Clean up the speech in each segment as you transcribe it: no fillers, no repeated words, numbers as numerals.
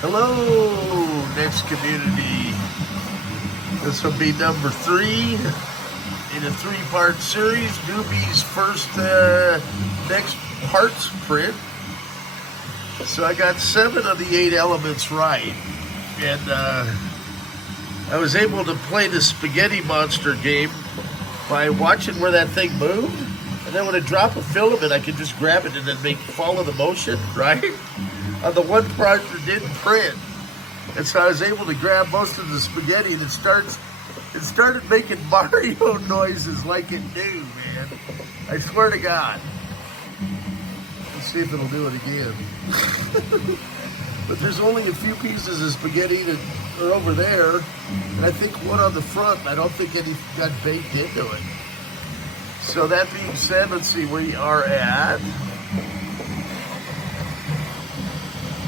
Hello, NeXT community. This will be number 3 in a 3-part series. Newby's first NeXT parts print. So I got 7 of the 8 elements right, and I was able to play the spaghetti monster game by watching where that thing moved, and then when it dropped a filament, I could just grab it and then follow the motion, right? On the one part that didn't print. And so I was able to grab most of the spaghetti, and it started making Mario noises like it knew, man. I swear to God. Let's see if it'll do it again. But there's only a few pieces of spaghetti that are over there, and I think one on the front. I don't think any got baked into it. So that being said, let's see, we are at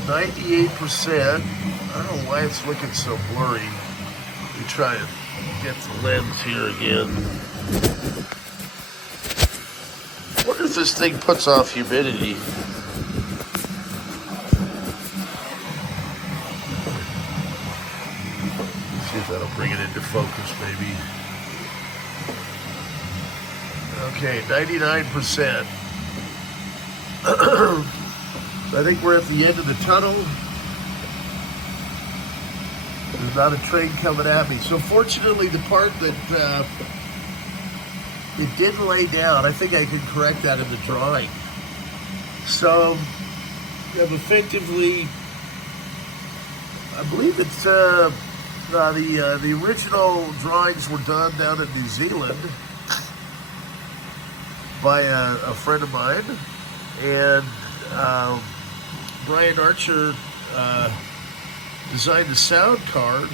98%. I don't know why it's looking so blurry. Let me try and get the lens here again. I wonder if this thing puts off humidity. Let's see if that'll bring it into focus, maybe. Okay, 99%. So I think we're at the end of the tunnel. There's not a train coming at me. So fortunately, the part that it didn't lay down, I think I can correct that in the drawing. So I've effectively, I believe it's the original drawings were done down in New Zealand by a friend of mine, and Brian Archer designed the sound card,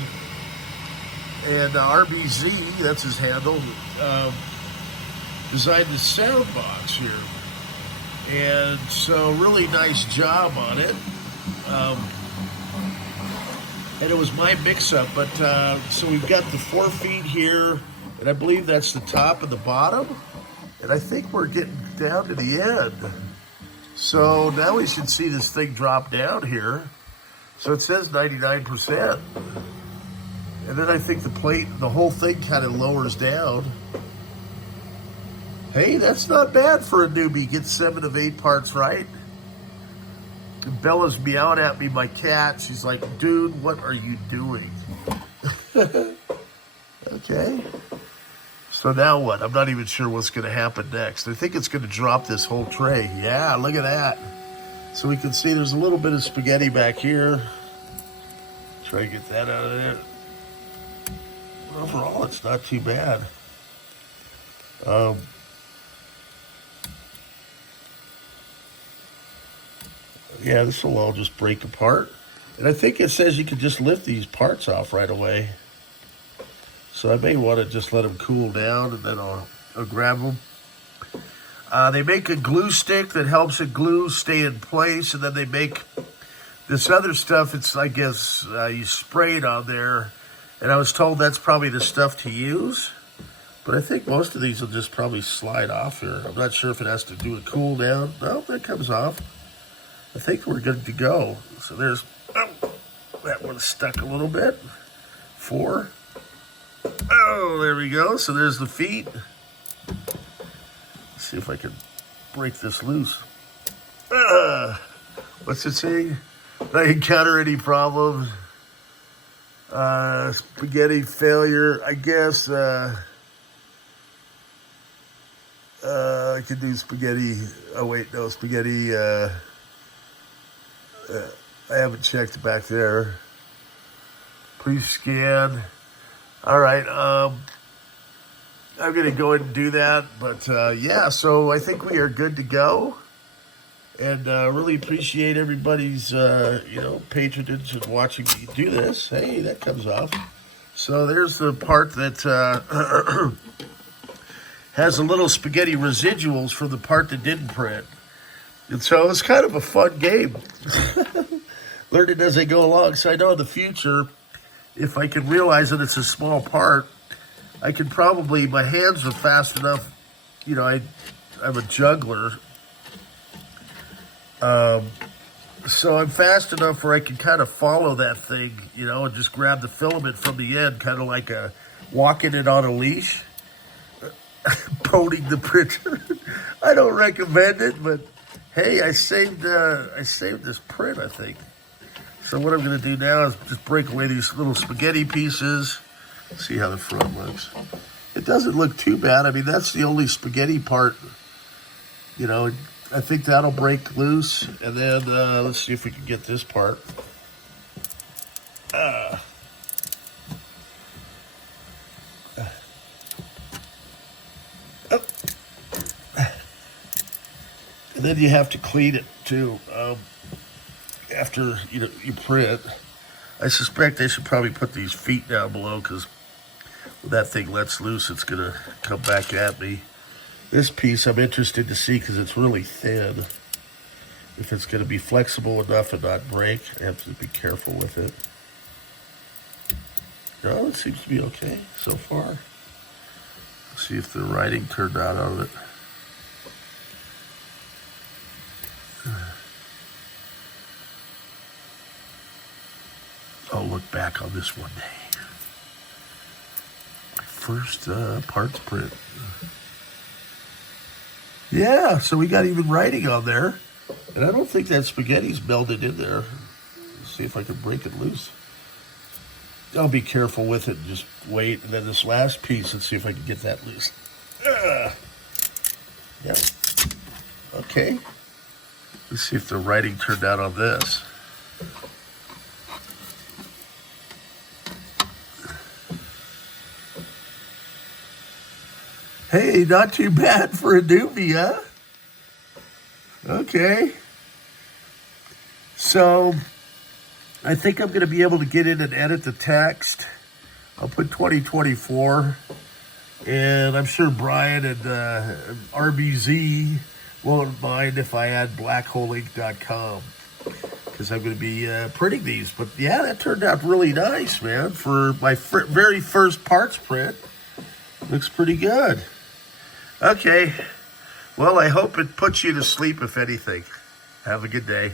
and RBZ, that's his handle, designed the sound box here. And so really nice job on it. And it was my mix-up, but so we've got the 4 feet here, and I believe that's the top and the bottom. And I think we're getting down to the end. So now we should see this thing drop down here. So it says 99%. And then I think the whole thing kind of lowers down. Hey, that's not bad for a newbie. Gets 7 of 8 parts right. And Bella's meowing at me, my cat. She's like, dude, what are you doing? Okay. So now what? I'm not even sure what's going to happen next. I think it's going to drop this whole tray. Yeah, look at that. So we can see there's a little bit of spaghetti back here. Try to get that out of there. Overall, it's not too bad. Yeah, this will all just break apart. And I think it says you can just lift these parts off right away. So I may want to just let them cool down, and then I'll grab them. They make a glue stick that helps the glue stay in place, and then they make this other stuff. It's, I guess, you spray it on there, and I was told that's probably the stuff to use. But I think most of these will just probably slide off here. I'm not sure if it has to do a cool down. No, that comes off. I think we're good to go. So there's, oh, that one's stuck a little bit. 4. Oh, there we go. So there's the feet. Let's see if I can break this loose. What's it say? Not encounter any problems. Spaghetti failure. I guess I could do spaghetti. Oh wait, no, spaghetti. I haven't checked back there. Please scan. All right, I'm going to go ahead and do that. But, yeah, so I think we are good to go. And really appreciate everybody's, patronage and watching me do this. Hey, that comes off. So there's the part that has a little spaghetti residuals from the part that didn't print. And so it's kind of a fun game. Learn it as I go along. So I know in the future, if I can realize that it's a small part, I can probably, my hands are fast enough, I'm a juggler. So I'm fast enough where I can kind of follow that thing, you know, and just grab the filament from the end, kind of like walking it on a leash, ponying the printer. I don't recommend it, but hey, I saved this print, I think. So what I'm going to do now is just break away these little spaghetti pieces. See how the front looks. It doesn't look too bad. I mean, that's the only spaghetti part. You know, I think that'll break loose. And then let's see if we can get this part. And then you have to clean it too after you print. I suspect they should probably put these feet down below, because when that thing lets loose, it's gonna come back at me. This piece I'm interested to see because it's really thin. If it's gonna be flexible enough and not break, I have to be careful with it. No, it seems to be okay so far. Let's see if the writing turned out on it. I'll look back on this one day. My first parts print. Yeah, so we got even writing on there. And I don't think that spaghetti's melded in there. Let's see if I can break it loose. I'll be careful with it and just wait. And then this last piece, let's see if I can get that loose. Yep. Okay. Let's see if the writing turned out on this. Hey, not too bad for a newbie, huh? Okay. So, I think I'm going to be able to get in and edit the text. I'll put 2024. And I'm sure Brian and RBZ won't mind if I add blackholeink.com, because I'm going to be printing these. But yeah, that turned out really nice, man. For my very first parts print, looks pretty good. Okay, well, I hope it puts you to sleep, if anything. Have a good day.